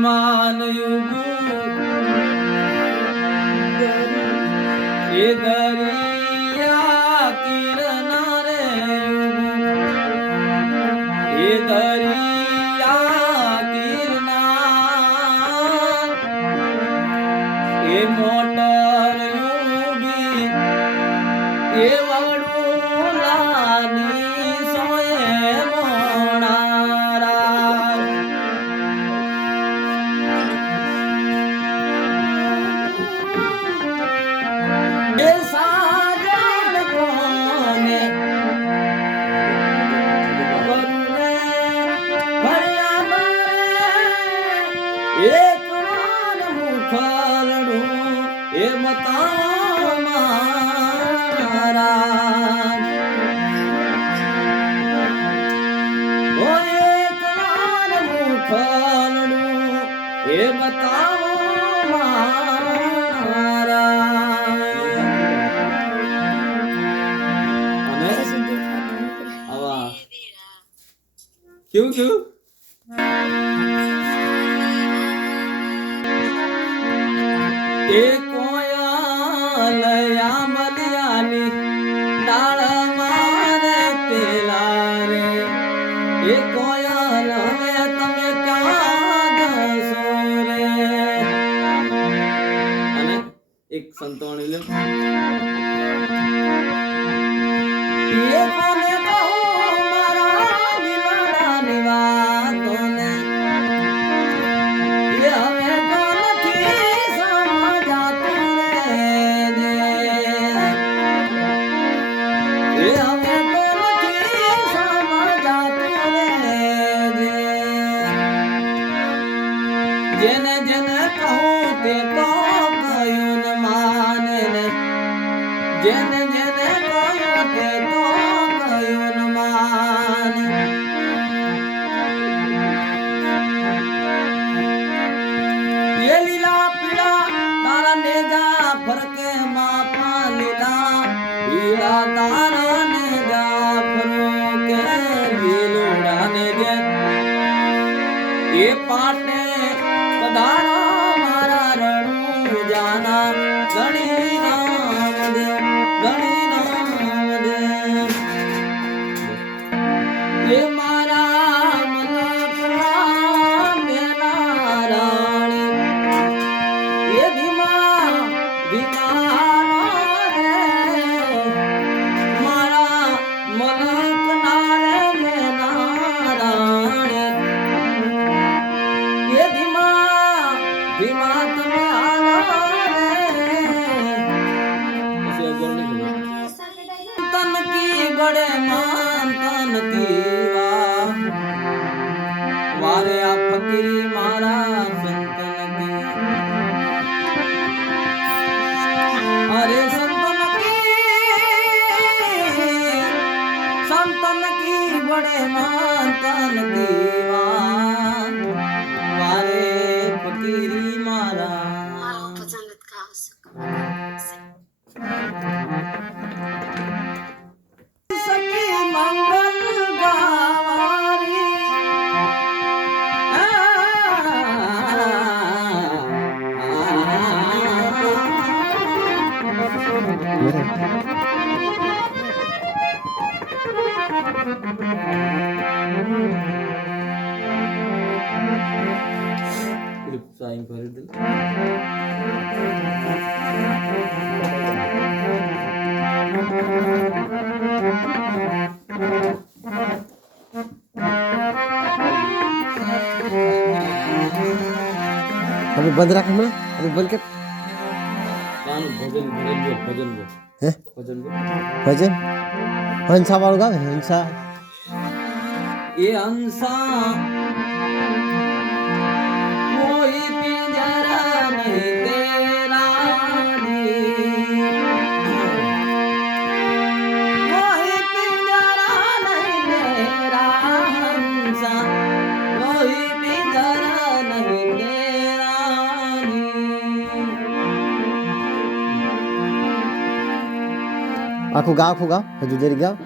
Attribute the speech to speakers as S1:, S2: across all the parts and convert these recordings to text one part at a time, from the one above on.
S1: વિમાન યુગ એ હે બતાવો કેવું કેવું એ કોયા લયા બલિયાની ડાળ મારે પેલા રે એક સંતોણી લે. bağırtma કી બડે માન તન કીવા વારે આ ફકીરી મારા સંતન કી અરે સંતન કી સંતન કી બડે માન તન કીવા
S2: अरे बंद रख मैं अरे बोल के
S1: भजन भजन वो
S2: भजन भजन हंसा वाला हंसा।
S1: ये हंसा।
S2: आखू गाँव खुगा हजू देर गाँव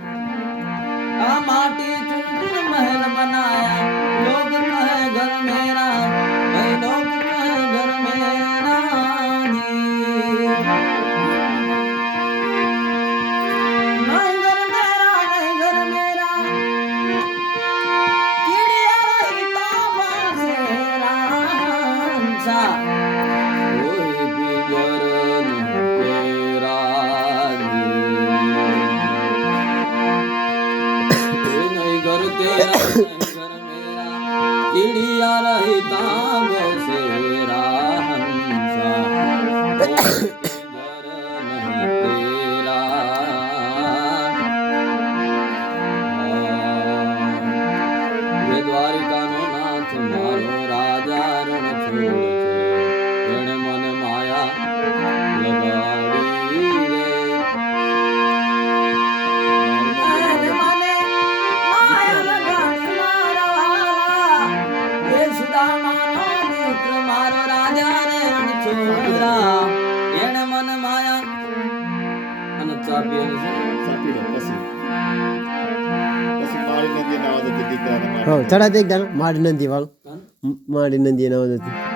S1: ચા પીવાની
S3: ચા પી લો પછી પછી ચડા
S2: દેખ મારી નદી વાળું. મારી નદી ના આવતી